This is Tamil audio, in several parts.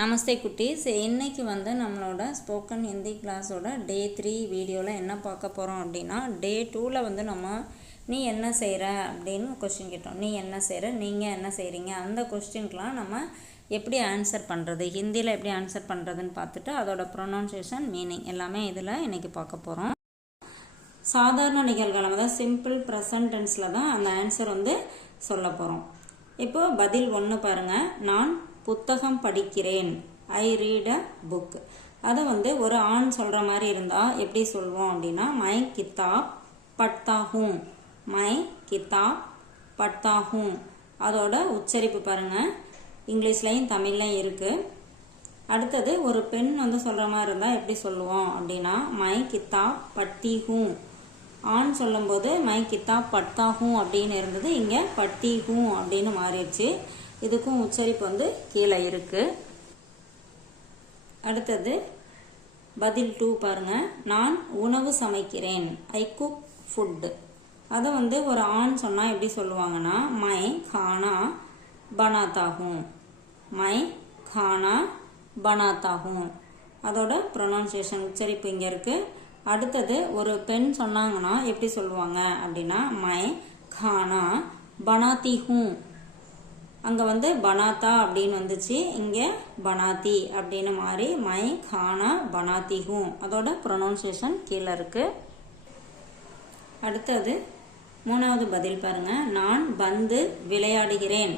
நமஸ்தே குட்டீஸ். இன்றைக்கி வந்து நம்மளோட ஸ்போக்கன் ஹிந்தி கிளாஸோட டே த்ரீ வீடியோவில் என்ன பார்க்க போகிறோம் அப்படின்னா டே டூவில் வந்து நம்ம நீ என்ன செய்கிற அப்படின்னு கொஸ்டின் கேட்டோம். நீ என்ன செய்கிற நீங்கள் என்ன செய்கிறீங்க அந்த கொஸ்டின்க்கெலாம் நம்ம எப்படி ஆன்சர் பண்ணுறது ஹிந்தியில் எப்படி ஆன்சர் பண்ணுறதுன்னு பார்த்துட்டு அதோட ப்ரொனவுன்சியேஷன் மீனிங் எல்லாமே இதில் இன்றைக்கி பார்க்க போகிறோம் சாதாரண நிகழ்காலம் அதாவது சிம்பிள் ப்ரெசன்ட் டென்ஸில் தான் அந்த ஆன்சர் வந்து சொல்ல போகிறோம் இப்போது பதில் ஒன்று பாருங்கள் நான் புத்தகம் படிக்கிறேன். ஐ ரீட் அ புக் அதை வந்து ஒரு ஆண் சொல்கிற மாதிரி இருந்தால் எப்படி சொல்வோம் அப்படின்னா மை கித்தாப் பட்தாகும் மை கித்தாப் பட்தாகும் அதோட உச்சரிப்பு பாருங்கள் இங்கிலீஷ்லையும் தமிழ்லையும் இருக்குது அடுத்தது ஒரு பெண் வந்து சொல்கிற மாதிரி இருந்தால் எப்படி சொல்லுவோம் அப்படின்னா மை கித்தாப் பட்டி ஆண் சொல்லும்போது மை கித்தாப் பட்தாகும் அப்படின்னு இருந்தது. இங்கே பட்டி அப்படின்னு மாறிடுச்சு. இதுக்கும் உச்சரிப்பு வந்து கீழே இருக்கு. அடுத்தது பதில் டூ பாருங்க. நான் உணவு சமைக்கிறேன். ஐ குக் ஃபுட்டு அதை வந்து ஒரு ஆண் சொன்னால் எப்படி சொல்லுவாங்கன்னா மை கானா பனாத்தாகும் மை கானா பனாத்தாகும் அதோட ப்ரொனவுன்சியேஷன் உச்சரிப்பு இங்கே இருக்குது அடுத்தது ஒரு பெண் சொன்னாங்கன்னா எப்படி சொல்லுவாங்க அப்படின்னா மை கானா பனாத்தி ஹூம் அங்கே வந்து பனாத்தா அப்படின்னு வந்துச்சு. இங்கே பனாத்தி அப்படின்னு மாறி மை கானா பனாத்தி அதோட ப்ரொனவுன்சியேஷன் கீழே இருக்குது அடுத்தது மூணாவது பதில் பாருங்கள் நான் பந்து விளையாடுகிறேன்.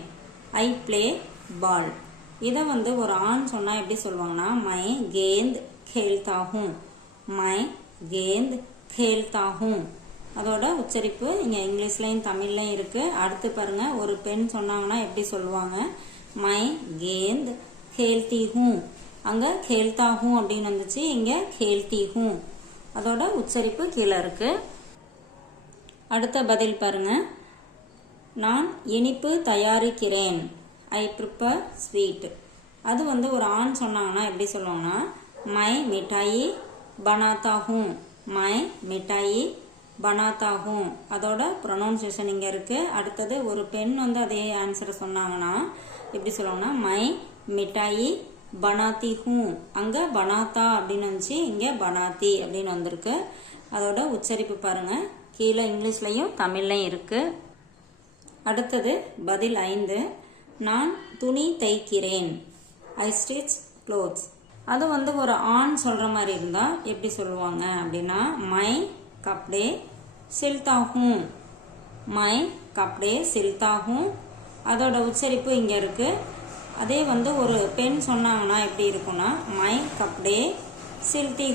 ஐ ப்ளே பால். இதை வந்து ஒரு ஆண் சொன்னால் எப்படி சொல்லுவாங்கன்னா மை கேந்த் கேல்தாகும் மை கேந்த் கேல்தாகும் அதோட உச்சரிப்பு இங்கே இங்கிலீஷ்லையும் தமிழ்லையும் இருக்குது அடுத்து பாருங்கள் ஒரு பெண் சொன்னாங்கன்னா எப்படி சொல்லுவாங்க? மை கேந்த் ஹேல்தி ஹூம் அங்கே கேல்தா அப்படின்னு வந்துச்சு. இங்கே ஹேல்தி ஹூம் அதோட உச்சரிப்பு கீழே இருக்குது அடுத்த பதில் பாருங்கள் நான் இனிப்பு தயாரிக்கிறேன். ஐ ப்ரிப்பர் ஸ்வீட் அது வந்து ஒரு ஆண் சொன்னாங்கன்னா எப்படி சொல்லுவாங்கன்னா? மை மிட்டாயி பனாத்தாகும் மை மிட்டாயி பனாத்தாகும். அதோட ப்ரொனவுன்சியேஷன் இங்கே இருக்குது அடுத்தது ஒரு பெண் வந்து அதே ஆன்சரை சொன்னாங்கன்னா எப்படி சொல்லுவாங்கன்னா மை மிட்டாயி பனாத்தி ஹூ அங்கே பனாத்தா அப்படின்னு வந்துச்சு இங்கே பனாத்தி அப்படின்னு வந்திருக்கு. அதோட உச்சரிப்பு பாருங்கள் கீழே இங்கிலீஷ்லையும் தமிழ்லையும் இருக்குது அடுத்தது பதில் ஐந்து. நான் துணி தைக்கிறேன். ஐ ஸ்டிச் க்ளோத்ஸ் அது வந்து ஒரு ஆண் சொல்கிற மாதிரி இருந்தால் எப்படி சொல்லுவாங்க அப்படின்னா மை கப்டே செலுத்தா ஹூ மை கப்டே செலுத்தா அதோட உச்சரிப்பு இங்கே இருக்குது அதே வந்து ஒரு பெண் சொன்னாங்கன்னா எப்படி இருக்குன்னா மை கப்டே சில்தி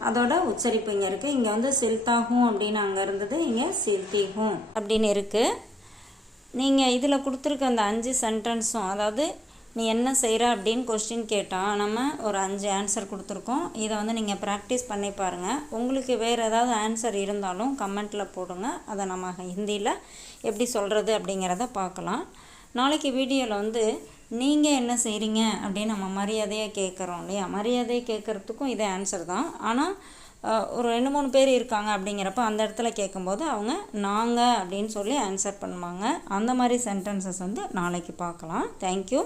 அதோட உச்சரிப்பு இங்கே இருக்குது இங்கே வந்து சில்தா அப்படின்னு அங்கே இருந்தது இங்கே சில்தி அப்படின்னு இருக்குது நீங்கள் இதில் கொடுத்துருக்க அந்த அஞ்சு சென்டென்ஸும் அதாவது நீ என்ன செய்கிற அப்படின்னு கொஸ்டின் கேட்டால் நம்ம ஒரு அஞ்சு ஆன்சர் கொடுத்துருக்கோம். இதை வந்து நீங்கள் ப்ராக்டிஸ் பண்ணி பாருங்கள் உங்களுக்கு வேறு ஏதாவது ஆன்சர் இருந்தாலும் கமெண்ட்டில் போடுங்க. அதை நம்ம ஹிந்தியில் எப்படி சொல்கிறது அப்படிங்கிறத பார்க்கலாம். நாளைக்கு வீடியோவில் வந்து நீங்கள் என்ன செய்கிறீங்க அப்படின்னு நம்ம மரியாதையாக கேட்குறோம் இல்லையா? மரியாதையை கேட்குறதுக்கும் இதே ஆன்சர் தான். ஆனால் ஒரு ரெண்டு மூணு பேர் இருக்காங்க அப்படிங்கிறப்ப அந்த இடத்துல கேட்கும்போது அவங்க நாங்கள் அப்படின்னு சொல்லி ஆன்சர் பண்ணுவாங்க. அந்த மாதிரி சென்டென்சஸ் வந்து நாளைக்கு பார்க்கலாம். தேங்க்யூ